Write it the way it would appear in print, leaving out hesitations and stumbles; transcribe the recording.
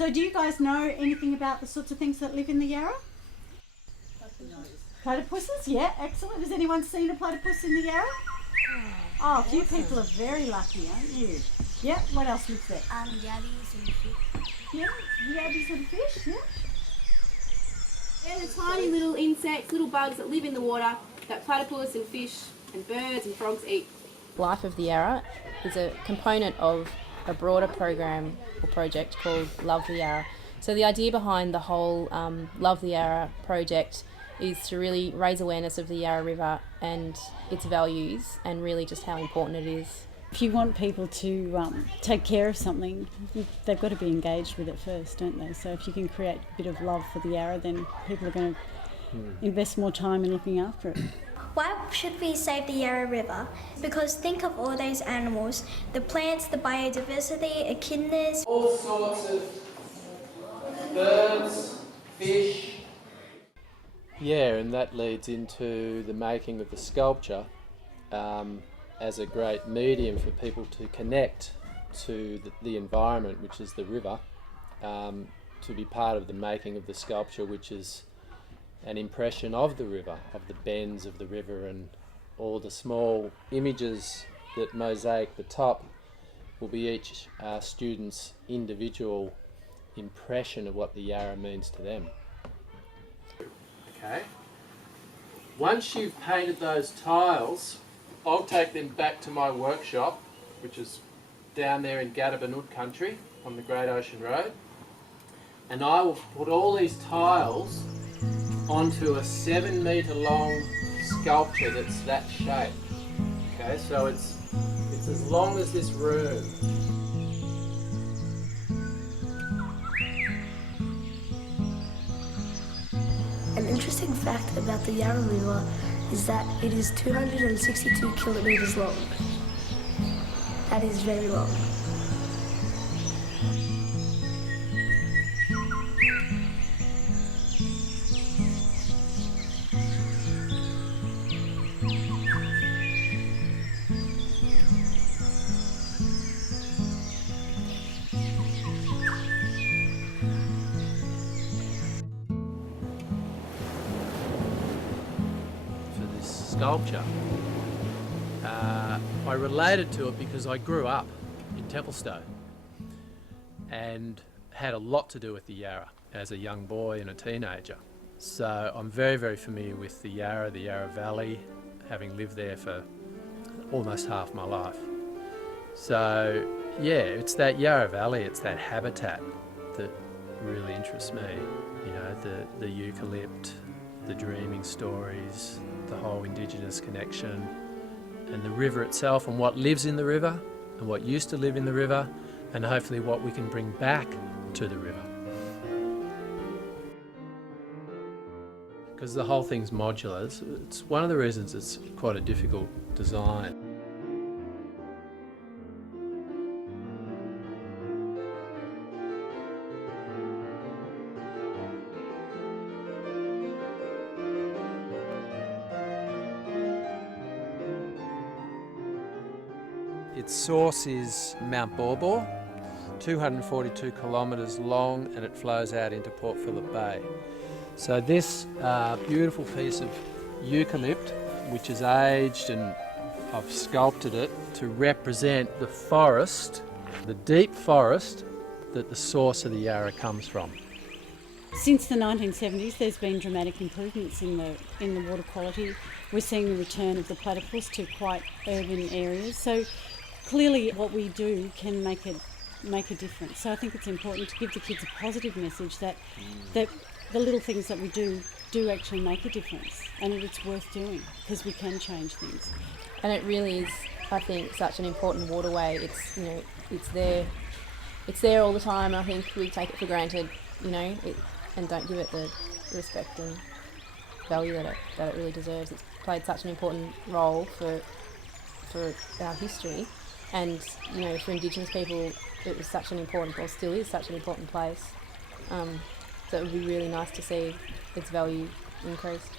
So do you guys know anything about the sorts of things that live in the Yarra? Platypuses, yeah, excellent. Has anyone seen a platypus in the Yarra? Oh, a few people are very lucky, aren't you? Yeah, what else lives there? Yabbies and fish. Yeah, yabbies and fish, yeah. They're the tiny little insects, little bugs that live in the water that platypus and fish and birds and frogs eat. Life of the Yarra is a component of a broader program or project called Love the Yarra. So the idea behind the whole Love the Yarra project is to really raise awareness of the Yarra River and its values and really just how important it is. If you want people to take care of something, they've got to be engaged with it first, don't they? So if you can create a bit of love for the Yarra, then people are going to invest more time in looking after it. Why should we save the Yarra River? Because think of all those animals, the plants, the biodiversity, echidnas. All sorts of birds, fish. Yeah, and that leads into the making of the sculpture as a great medium for people to connect to the environment, which is the river, to be part of the making of the sculpture, which is an impression of the river, of the bends of the river, and all the small images that mosaic the top will be each student's individual impression of what the Yarra means to them. Okay. Once you've painted those tiles, I'll take them back to my workshop, which is down there in Gadabanud country on the Great Ocean Road, and I will put all these tiles onto a 7-metre long sculpture that's that shape. Okay, so it's as long as this room. An interesting fact about the Yarra River is that it is 262 kilometres long. That is very long. Sculpture. I related to it because I grew up in Templestowe and had a lot to do with the Yarra as a young boy and a teenager. So I'm very, very familiar with the Yarra Valley, having lived there for almost half my life. So yeah, it's that Yarra Valley, it's that habitat that really interests me. You know, the eucalypt, the dreaming stories, the whole Indigenous connection, and the river itself and what lives in the river and what used to live in the river, and hopefully what we can bring back to the river. Because the whole thing's modular. It's one of the reasons it's quite a difficult design. Its source is Mount Borbor, 242 kilometres long, and it flows out into Port Phillip Bay. So this beautiful piece of eucalypt, which is aged, and I've sculpted it to represent the forest, the deep forest that the source of the Yarra comes from. Since the 1970s, there's been dramatic improvements in the water quality. We're seeing the return of the platypus to quite urban areas. So clearly what we do can make a difference. So I think it's important to give the kids a positive message that the little things that we do actually make a difference, and that it's worth doing because we can change things. And it really is, I think, such an important waterway. It's, you know, it's there all the time. I think we take it for granted, you know, and don't give it the respect and value that it really deserves. It's played such an important role for our history, and you know, for Indigenous people, it was such an important, or still is such an important place. So it would be really nice to see its value increased.